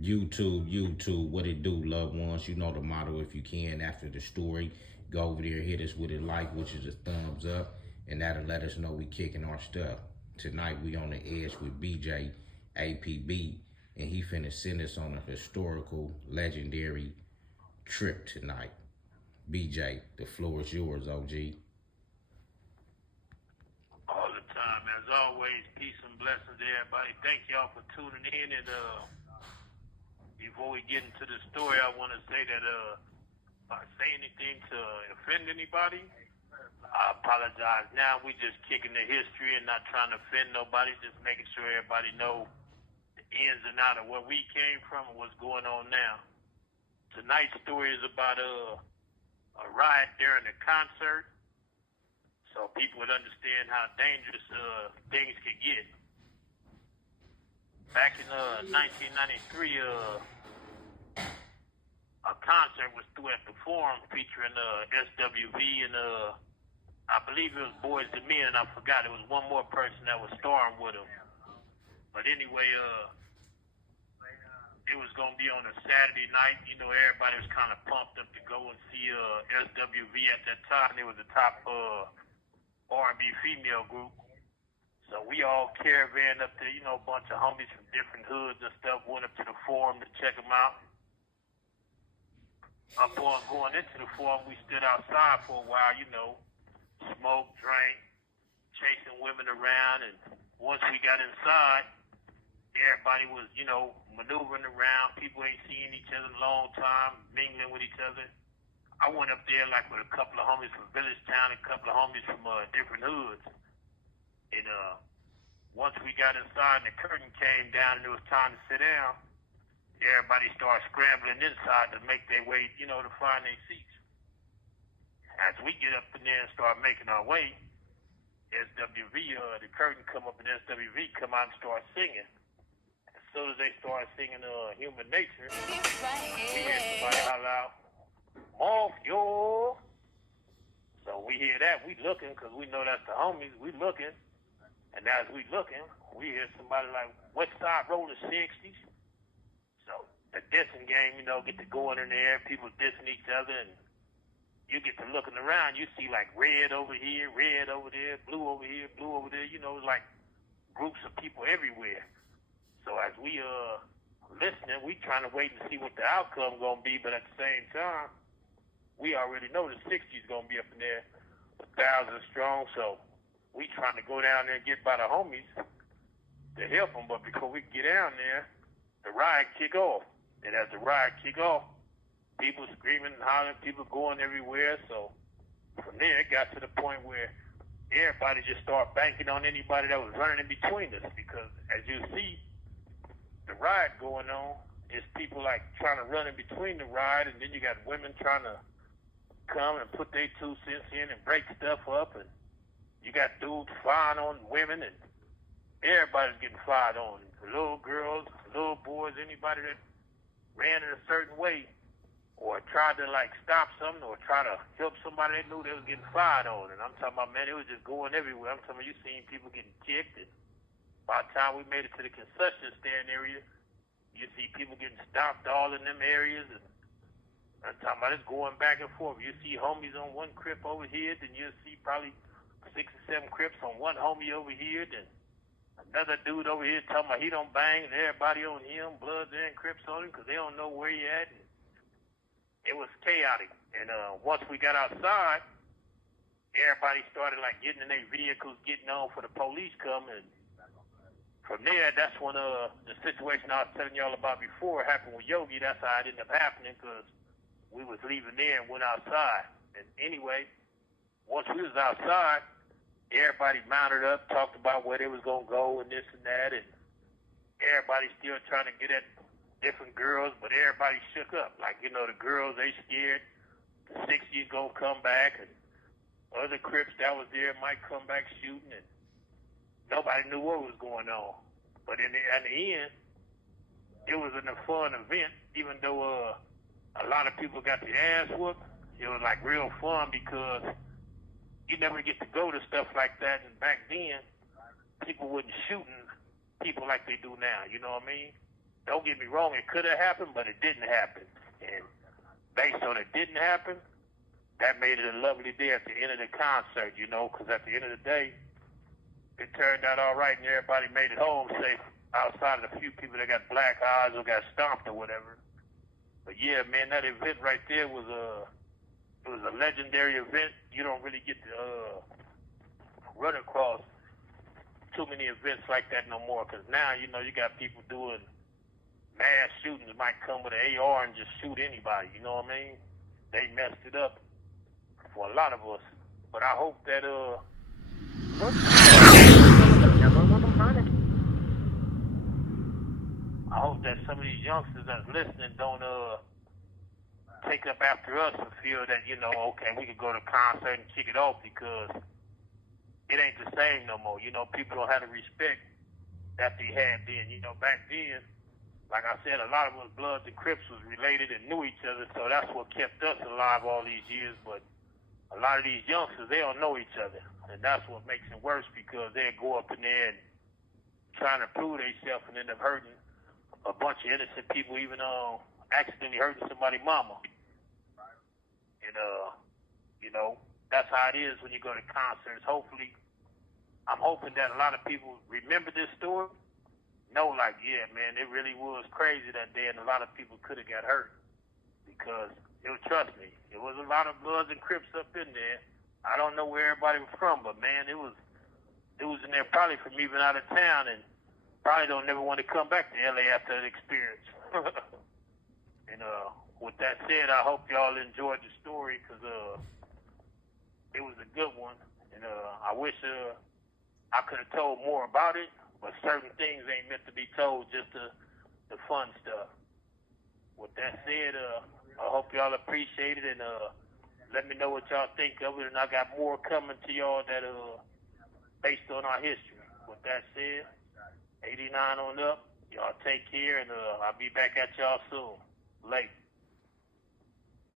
YouTube, what it do, loved ones? You know the motto. If you can, after the story, go over there, hit us with a like, which is a thumbs up, and that'll let us know we kicking our stuff. Tonight we on the edge with BJ, APB, and he finna send us on a historical, legendary trip tonight. BJ, the floor is yours, OG. All the time. As always, peace and blessings to everybody. Thank y'all for tuning in. And before we get into the story, I want to say that if I say anything to offend anybody, I apologize. Now we just kicking the history and not trying to offend nobody, just making sure everybody know the ins and out of where we came from and what's going on now. Tonight's story is about a riot during a concert, so people would understand how dangerous things could get. Back in 1993, a concert was through at the Forum featuring SWV and I believe it was Boys to Men, and I forgot it was one more person that was starring with him. But anyway, it was gonna be on a Saturday night. You know, everybody was kind of pumped up to go and see SWV at that time. They was the top R&B female group. So we all caravan up there, you know, a bunch of homies from different hoods and stuff, went up to the Forum to check them out. Upon going into the Forum, we stood outside for a while, you know, smoked, drank, chasing women around, and once we got inside, everybody was, you know, maneuvering around. People ain't seen each other in a long time, mingling with each other. I went up there like with a couple of homies from Village Town, a couple of homies from different hoods. And once we got inside and the curtain came down and it was time to sit down, everybody started scrambling inside to make their way, you know, to find their seats. As we get up in there and start making our way, SWV, the curtain come up and SWV come out and start singing. As soon as they started singing Human Nature, we hear somebody holler out, off your. So we hear that, we looking, because we know that's the homies, we looking. And as we looking, we hear somebody like, West Side Roller 60s. So the dissing game, you know, get to going in there, people dissing each other, and you get to looking around, you see like red over here, red over there, blue over here, blue over there, you know, like groups of people everywhere. So as we listening, we trying to wait and see what the outcome gonna be, but at the same time, we already know the 60s gonna be up in there, 1,000 strong, so we trying to go down there and get by the homies to help them, but before we get down there, the riot kick off. And as the riot kick off, people screaming and hollering, people going everywhere. So from there, it got to the point where everybody just started banking on anybody that was running in between us. Because as you see, the riot going on, is people like trying to run in between the riot, and then you got women trying to come and put their 2 cents in and break stuff up, and you got dudes firing on women, and everybody's getting fired on. Little girls, little boys, anybody that ran in a certain way or tried to like stop something or try to help somebody they knew they was getting fired on. And I'm talking about, man, it was just going everywhere. I'm talking about, you seen people getting kicked, and by the time we made it to the concession stand area, you see people getting stopped all in them areas, and I'm talking about it's going back and forth. You see homies on one crib over here, then you'll see probably 6 or 7 crips on one homie over here, then another dude over here talking about he don't bang, and everybody on him, Bloodz and Crips on him, because they don't know where he at. And it was chaotic. And once we got outside, everybody started like getting in their vehicles, getting on for the police coming. And from there, that's when the situation I was telling y'all about before happened with Yogi. That's how it ended up happening, because we was leaving there and went outside. And anyway, once we was outside, everybody mounted up, talked about where they was going to go and this and that, and everybody still trying to get at different girls, but everybody shook up. Like, you know, the girls, they scared the 60s going to come back, and other Crips that was there might come back shooting, and nobody knew what was going on. But at the end, it was a fun event, even though a lot of people got their ass whooped. It was like real fun because you never get to go to stuff like that, and back then, people wasn't shooting people like they do now, you know what I mean? don't get me wrong, it could have happened, but it didn't happen. And based on it didn't happen, that made it a lovely day at the end of the concert, you know, because at the end of the day, it turned out all right and everybody made it home safe outside of the few people that got black eyes or got stomped or whatever. But yeah, man, that event right there was a legendary event. You don't really get to run across too many events like that no more, because now, you know, you got people doing mass shootings, might come with an AR and just shoot anybody, you know what I mean? They messed it up for a lot of us. But I hope that some of these youngsters that's listening don't take up after us and feel that, you know, okay, we could go to a concert and kick it off, because it ain't the same no more. You know, people don't have the respect that they had then. You know, back then, like I said, a lot of us Bloods and Crips was related and knew each other, so that's what kept us alive all these years. But a lot of these youngsters, they don't know each other, and that's what makes it worse, because they go up in there and trying to prove themselves and end up hurting a bunch of innocent people, even accidentally hurting somebody's mama. And you know, that's how it is when you go to concerts. Hopefully, I'm hoping that a lot of people remember this story, know like, yeah, man, it really was crazy that day, and a lot of people could have got hurt, because trust me, it was a lot of Bloods and Crips up in there. I don't know where everybody was from, but man, it was in there probably from even out of town, and probably don't never want to come back to LA after that experience. And with that said, I hope y'all enjoyed the story, because it was a good one, and I wish I could have told more about it, but certain things ain't meant to be told, just the fun stuff. With that said, I hope y'all appreciate it, and let me know what y'all think of it, and I got more coming to y'all that based on our history. With that said, 89 on up, y'all take care, and I'll be back at y'all soon. Later.